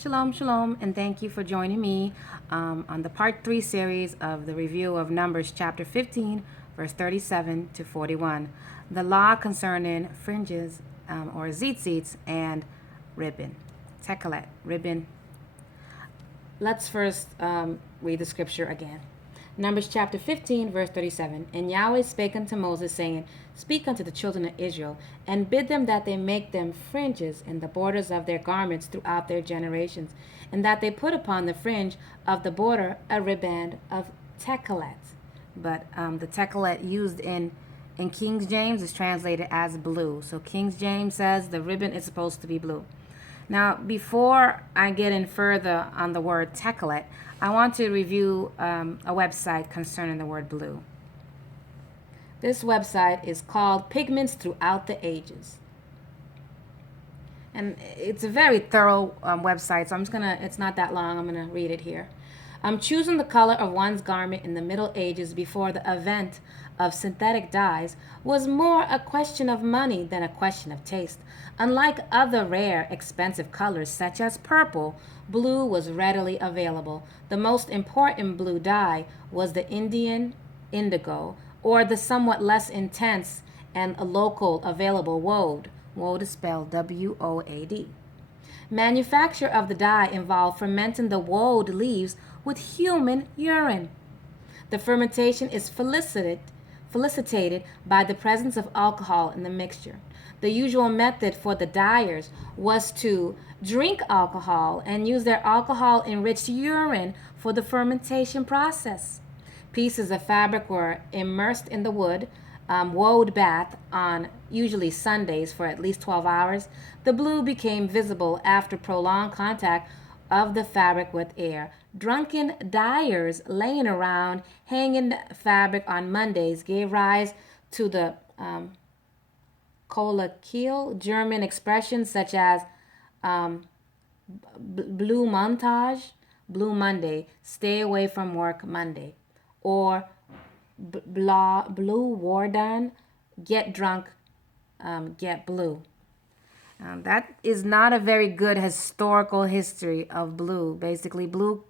Shalom, shalom, and thank you for joining me on the part 3 series of the review of Numbers chapter 15, verse 37 to 41. The law concerning fringes or tzitzits and ribbon. Tekayleth, ribbon. Let's first read the scripture again. Numbers chapter 15, verse 37. And Yahweh spake unto Moses, saying, Speak unto the children of Israel, and bid them that they make them fringes in the borders of their garments throughout their generations, and that they put upon the fringe of the border a riband of Tekayleth. But the Tekayleth used in King James is translated as blue. So King James says the ribbon is supposed to be blue. Now, before I get in further on the word Tekayleth, I want to review a website concerning the word blue. This website is called Pigments Throughout the Ages. And it's a very thorough website, so it's not that long, I'm going to read it here. Choosing the color of one's garment in the Middle Ages before the advent of synthetic dyes was more a question of money than a question of taste. Unlike other rare, expensive colors such as purple, blue was readily available. The most important blue dye was the Indian indigo, or the somewhat less intense and local available woad. Woad is spelled W-O-A-D. Manufacture of the dye involved fermenting the woad leaves with human urine. The fermentation is felicitated by the presence of alcohol in the mixture. The usual method for the dyers was to drink alcohol and use their alcohol-enriched urine for the fermentation process. Pieces of fabric were immersed in the woad bath on usually Sundays for at least 12 hours. The blue became visible after prolonged contact of the fabric with air. Drunken dyers laying around hanging fabric on Mondays gave rise to the colloquial German expressions such as blue montage, blue Monday, stay away from work Monday, or blue warden, get drunk, get blue. That is not a very good historical history of blue. Basically, blue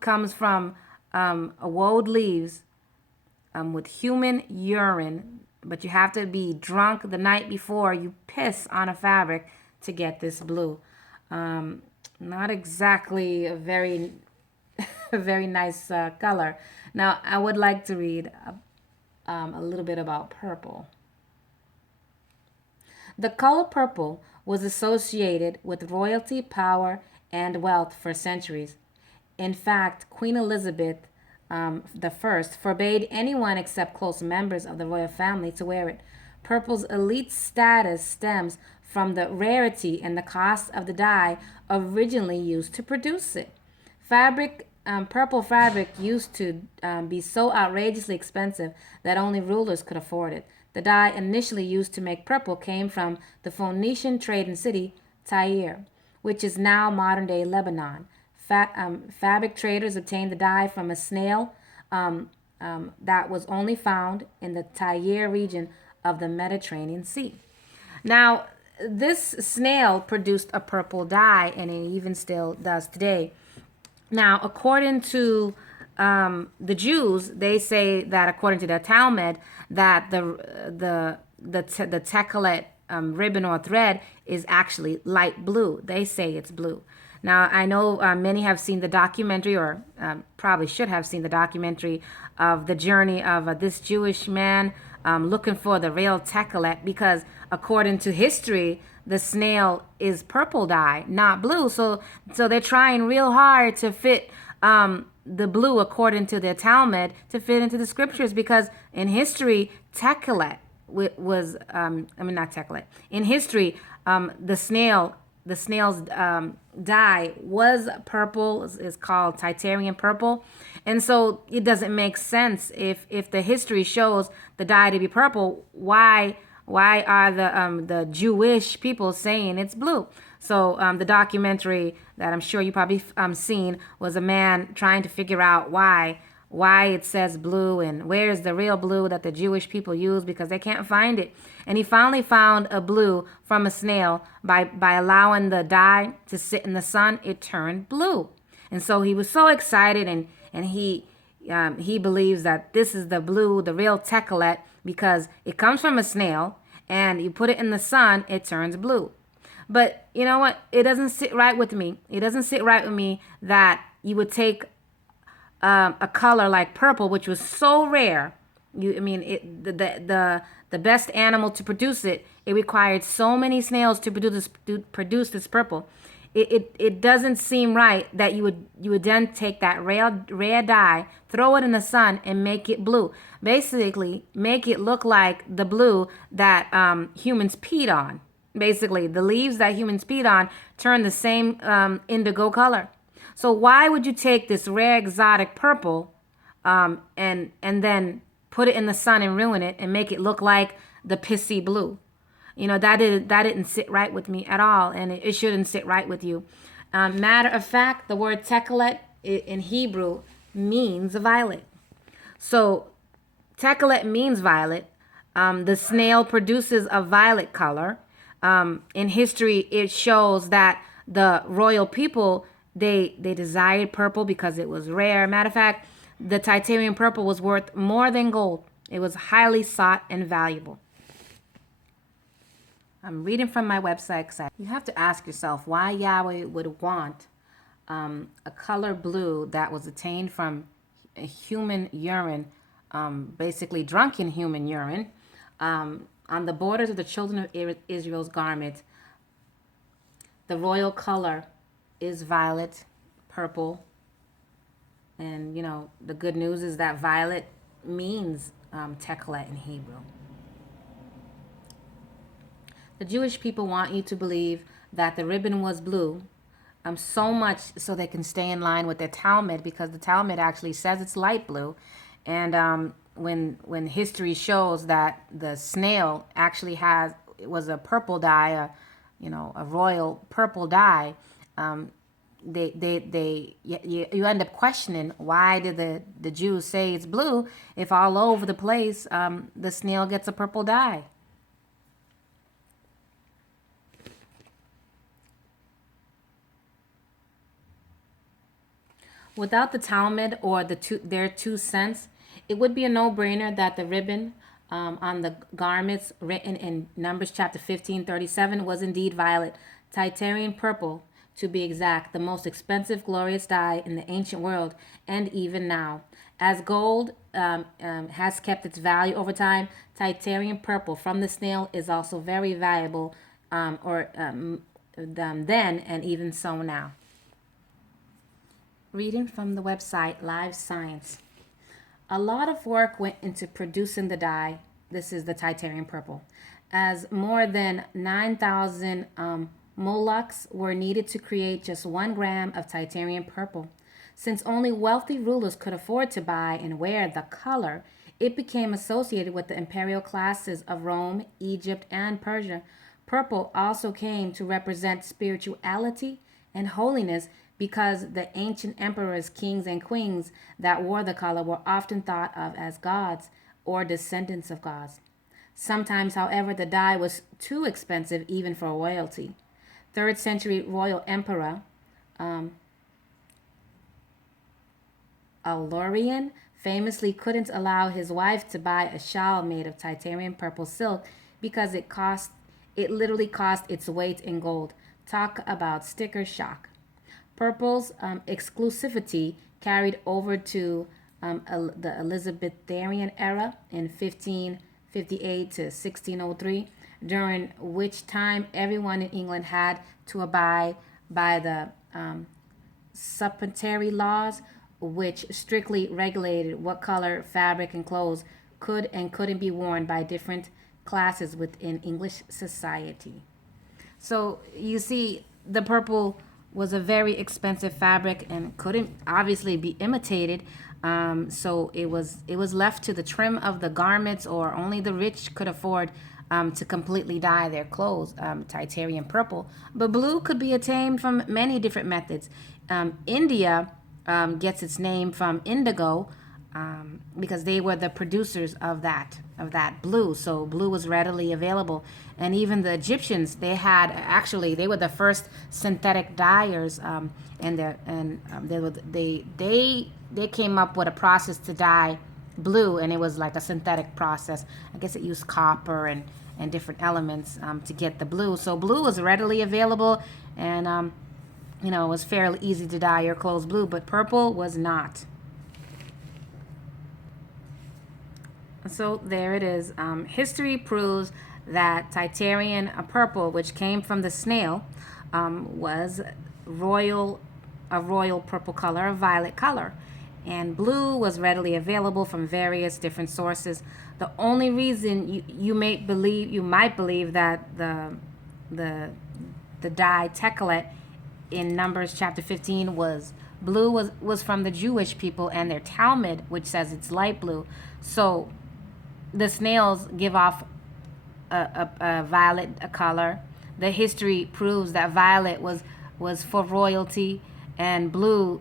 comes from woad leaves with human urine, but you have to be drunk the night before you piss on a fabric to get this blue. Not exactly a very a very nice color. Now, I would like to read a little bit about purple. The color purple was associated with royalty, power, and wealth for centuries. In fact, Queen Elizabeth I forbade anyone except close members of the royal family to wear it. Purple's elite status stems from the rarity and the cost of the dye originally used to produce it. Purple fabric used to be so outrageously expensive that only rulers could afford it. The dye initially used to make purple came from the Phoenician trading city Tyre, which is now modern-day Lebanon. Fabric traders obtained the dye from a snail that was only found in the Tyre region of the Mediterranean Sea. Now, this snail produced a purple dye, and it even still does today. Now, according to the Jews, they say that according to the Talmud, that the Tekayleth ribbon or thread is actually light blue. They say it's blue. Now, I know many have seen the documentary, or probably should have seen the documentary of the journey of this Jewish man looking for the real Tekayleth, because according to history, the snail is purple dye, not blue. So they're trying real hard to fit the blue, according to their Talmud, to fit into the scriptures, because in history, Tekayleth was, not Tekayleth. In history, the snail's dye was purple, is called Titanium purple. And so it doesn't make sense if the history shows the dye to be purple, why are the Jewish people saying it's blue? So the documentary that I'm sure you probably seen was a man trying to figure out why why it says blue and where's the real blue that the Jewish people use, because they can't find it. And he finally found a blue from a snail by allowing the dye to sit in the sun. It turned blue. And so he was so excited, and he believes that this is the blue, the real Tekayleth, because it comes from a snail, and you put it in the sun, it turns blue. But you know what? It doesn't sit right with me. It doesn't sit right with me that you would take a color like purple, which was so rare. The best animal to produce it. It required so many snails to produce this purple. It doesn't seem right that you would then take that rare dye, throw it in the sun, and make it blue. Basically, make it look like the blue that humans peed on. Basically, the leaves that humans peed on turn the same indigo color. So why would you take this rare exotic purple and then put it in the sun and ruin it and make it look like the pissy blue? That didn't sit right with me at all, and it shouldn't sit right with you. Matter of fact, the word Tekayleth in Hebrew means violet. So Tekayleth means violet. The snail produces a violet color. In history, it shows that the royal people, they desired purple because it was rare. Matter of fact, the titanium purple was worth more than gold. It was highly sought and valuable. I'm reading from my website because you have to ask yourself why Yahweh would want a color blue that was obtained from a human urine, basically drunken human urine, on the borders of the children of Israel's garment. The royal color is violet, purple, and the good news is that violet means Tekayleth in Hebrew. The Jewish people want you to believe that the ribbon was blue, so much so they can stay in line with their Talmud, because the Talmud actually says it's light blue. And when history shows that the snail actually it was a purple dye, a royal purple dye, you end up questioning, why did the Jews say it's blue if all over the place the snail gets a purple dye? Without the Talmud or their 2 cents, it would be a no-brainer that the ribbon on the garments written in Numbers chapter 15:37 was indeed violet, titanium purple, to be exact, the most expensive, glorious dye in the ancient world, and even now. As gold has kept its value over time, titanium purple from the snail is also very valuable, then and even so now. Reading from the website Live Science. A lot of work went into producing the dye. This is the titanium purple, as more than 9,000 mollucks were needed to create just 1 gram of titanium purple. Since only wealthy rulers could afford to buy and wear the color, it became associated with the imperial classes of Rome, Egypt, and Persia. Purple also came to represent spirituality and holiness, because the ancient emperors, kings, and queens that wore the color were often thought of as gods or descendants of gods. Sometimes, however, the dye was too expensive even for royalty. 3rd century royal emperor Alarion famously couldn't allow his wife to buy a shawl made of titanium purple silk because it literally cost its weight in gold. Talk about sticker shock. Purple's exclusivity carried over to the Elizabethan era in 1558 to 1603, during which time everyone in England had to abide by the supplementary laws, which strictly regulated what color fabric and clothes could and couldn't be worn by different classes within English society. So you see, the purple was a very expensive fabric and couldn't obviously be imitated. So it was left to the trim of the garments, or only the rich could afford to completely dye their clothes titanium purple. But blue could be attained from many different methods. India gets its name from indigo, because they were the producers of that blue. So blue was readily available, and even the Egyptians, they were the first synthetic dyers, they came up with a process to dye blue, and it was like a synthetic process. I guess it used copper and different elements to get the blue. So blue was readily available, and it was fairly easy to dye your clothes blue, but purple was not. So there it is. History proves that Titanian purple, which came from the snail, was a royal purple color, a violet color. And blue was readily available from various different sources. The only reason you might believe that the dye Tekayleth in Numbers chapter 15 was blue was from the Jewish people and their Talmud, which says it's light blue. So the snails give off a violet color. The history proves that violet was for royalty, and blue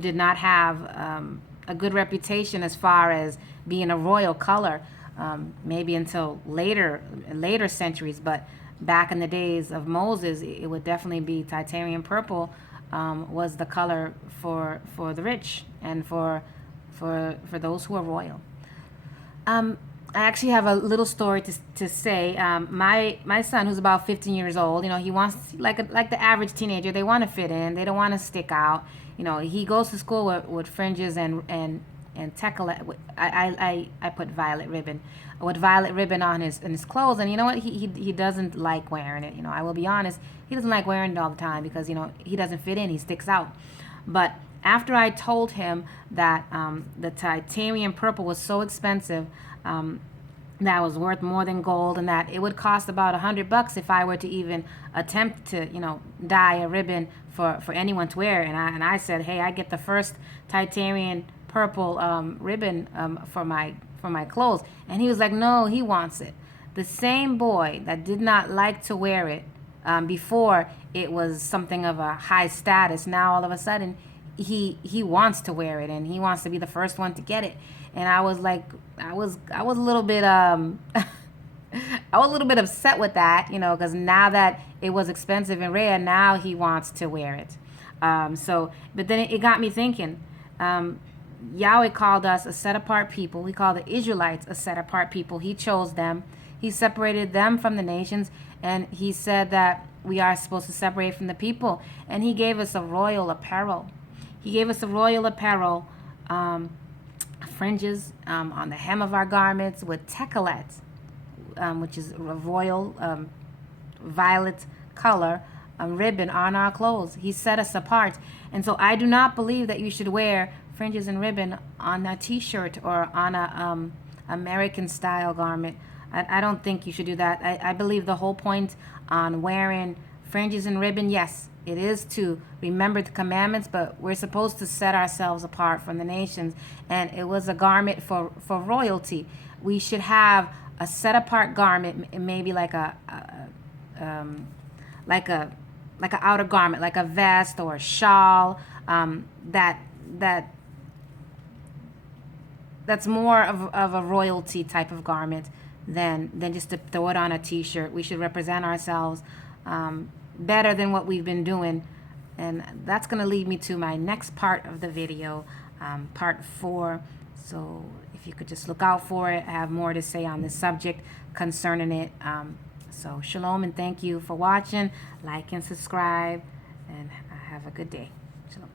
did not have a good reputation as far as being a royal color, maybe until later centuries. But back in the days of Moses, it would definitely be titanium purple was the color for the rich and for those who are royal. I actually have a little story to say. My son, who's about 15 years old, he wants, like the average teenager, they want to fit in. They don't want to stick out. He goes to school with fringes and Tekayleth. I put violet ribbon, with violet ribbon on his clothes. And you know what? He doesn't like wearing it. I will be honest. He doesn't like wearing it all the time because he doesn't fit in. He sticks out. But after I told him that the titanium purple was so expensive, that was worth more than gold, and that it would cost about $100 if I were to even attempt to, dye a ribbon for anyone to wear. And I said, hey, I get the first titanium purple ribbon for my clothes. And he was like, no, he wants it. The same boy that did not like to wear it before it was something of a high status, now all of a sudden he wants to wear it, and he wants to be the first one to get it. And I was like, I was a little bit I was a little bit upset with that, because now that it was expensive and rare, now he wants to wear it. But then it got me thinking. Yahweh called us a set-apart people. He called the Israelites a set-apart people. He chose them. He separated them from the nations, and he said that we are supposed to separate from the people. And he gave us a royal apparel. He gave us a royal apparel, fringes on the hem of our garments with Tekayleth, which is a royal violet color ribbon on our clothes. He set us apart. And so I do not believe that you should wear fringes and ribbon on a t-shirt or on a American style garment. I don't think you should do that. I believe the whole point on wearing fringes and ribbon, yes, it is to remember the commandments, but we're supposed to set ourselves apart from the nations. And it was a garment for royalty. We should have a set apart garment, maybe like a outer garment, like a vest or a shawl, that's more of a royalty type of garment than just to throw it on a t-shirt. We should represent ourselves better than what we've been doing. And that's going to lead me to my next part of the video, part 4. So if you could just look out for it, I have more to say on this subject concerning it. So shalom and thank you for watching. Like and subscribe, and have a good day. Shalom.